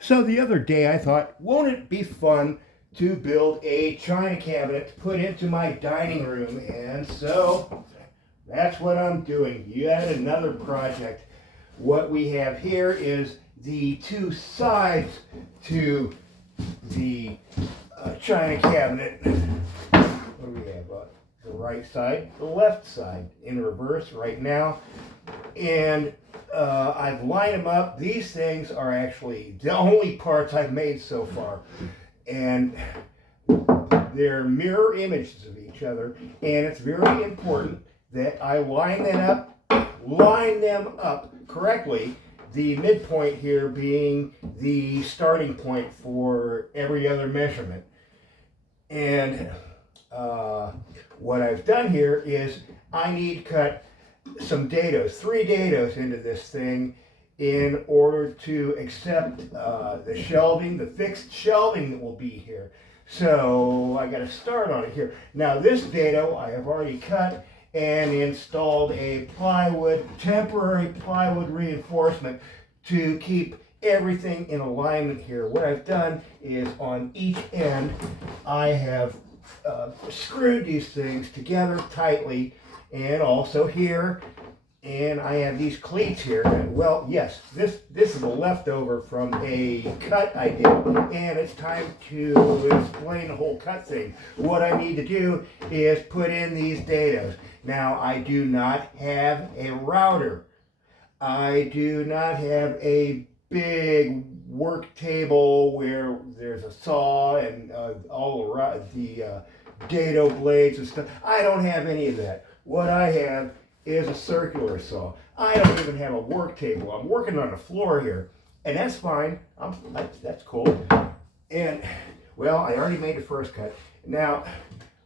So the other day I thought, won't it be fun to build a china cabinet to put into my dining room? And so that's what I'm doing. Yet another project. What we have here is the two sides to the china cabinet. What do we have? The right side, the left side in reverse right now. And I've lined them up. These things are actually the only parts I've made so far. And they're mirror images of each other. And it's very important that I line them up correctly. The midpoint here being the starting point for every other measurement. And what I've done here is I need to cut some dadoes, 3 dadoes into this thing in order to accept the shelving, the fixed shelving that will be here. So I got to start on it here. Now this dado I have already cut and installed a temporary plywood reinforcement to keep everything in alignment here. What I've done is on each end I have screwed these things together tightly, and also here, and I have these cleats here. And well, yes, this is a leftover from a cut I did, and it's time to explain the whole cut thing. What I need to do is put in these dados. Now, I do not have a router. I do not have a big work table where there's a saw and all around the dado blades and stuff. I don't have any of that. What I have is a circular saw. I don't even have a work table. I'm working on the floor here, and that's fine. That's cool. And well, I already made the first cut. Now,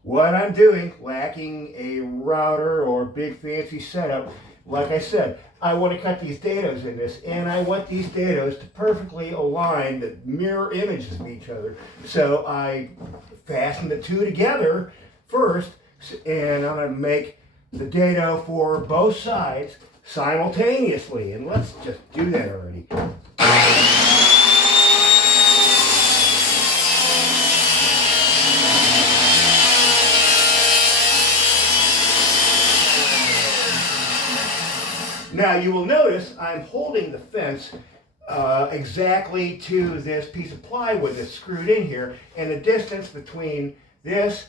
what I'm doing, lacking a router or big fancy setup, like I said, I want to cut these dados in this, and I want these dados to perfectly align, the mirror images of each other. So I fasten the two together first, and I'm going to make the dado for both sides simultaneously. And let's just do that already. Now you will notice I'm holding the fence exactly to this piece of plywood that's screwed in here, and the distance between this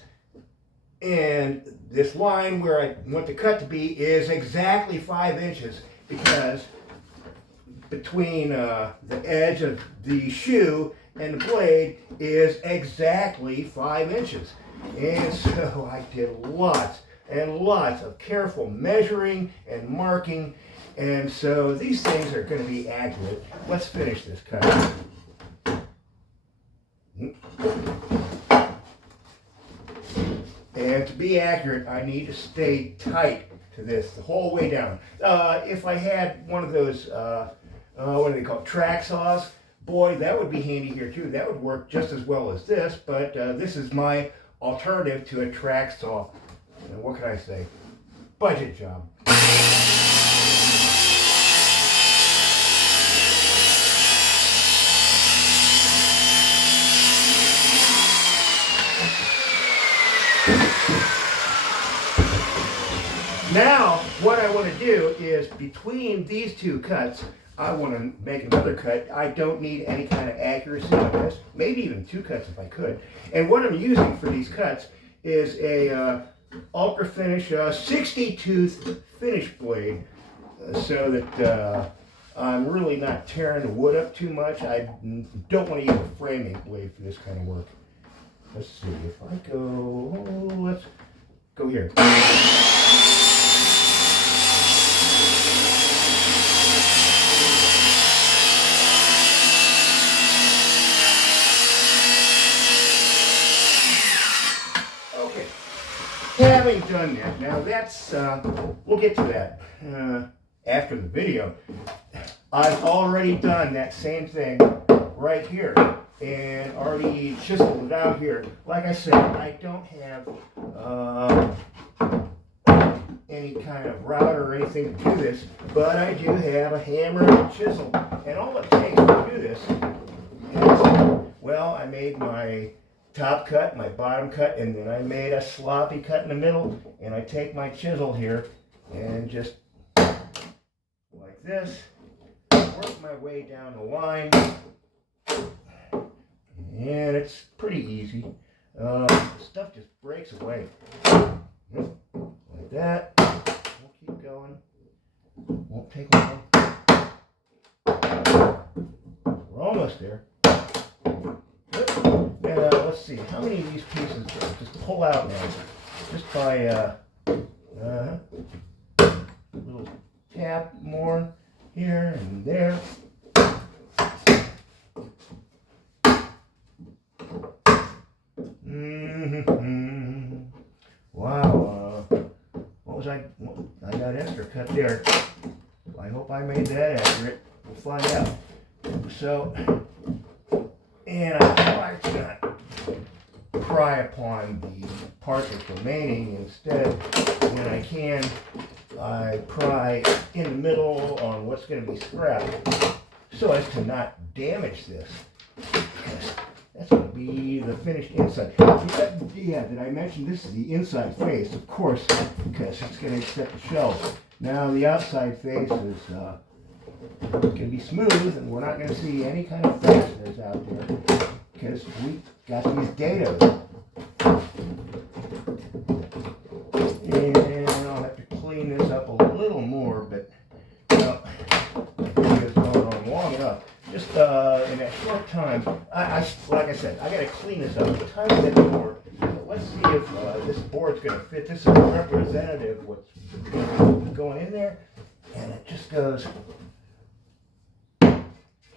and this line where I want the cut to be is exactly 5 inches, because between the edge of the shoe and the blade is exactly 5 inches. And so I did lots and lots of careful measuring and marking, and so these things are going to be accurate. Let's finish this cut. And to be accurate, I need to stay tight to this the whole way down. If I had one of those, what do they call it, track saws, boy, that would be handy here too. That would work just as well as this, but this is my alternative to a track saw. What can I say? Budget job. Now, what I want to do is between these two cuts, I want to make another cut. I don't need any kind of accuracy on this, maybe even 2 cuts if I could. And what I'm using for these cuts is a ultra finish 60 tooth finish blade, so that I'm really not tearing the wood up too much. I don't want to use a framing blade for this kind of work. Let's see, if I go, let's go here. Having done that, now that's, we'll get to that after the video. I've already done that same thing right here and already chiseled it out here. Like I said, I don't have any kind of router or anything to do this, but I do have a hammer and a chisel. And all it takes to do this I made my top cut, my bottom cut, and then I made a sloppy cut in the middle. And I take my chisel here and just like this, work my way down the line. And it's pretty easy. Stuff just breaks away. Like that. We'll keep going. Won't take long. We're almost there. Good. Now, let's see. How many of these pieces just pull out now? Just by a little tap more here and there. Wow. What was I got extra cut there. I hope I made that accurate. We'll find out. So, and I try to not pry upon the part that's remaining. Instead, when I can, I pry in the middle on what's going to be scrapped so as to not damage this. Because that's going to be the finished inside. Yeah, did I mention this is the inside face? Of course, because it's going to accept the shells. Now the outside face is going to be smooth, and we're not going to see any kind of fasteners out there because we got these dadoes. And I'll have to clean this up a little more, but it's going on long enough. Just in a short time, like I said, I got to clean this up a tiny bit more. Let's see if this board's going to fit. This is representative of what's going in there, and it just goes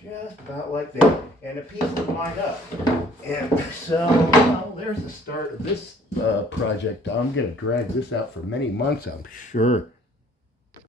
just about like that, and the pieces line up. And so, well, there's the start of this project. I'm going to drag this out for many months, I'm sure.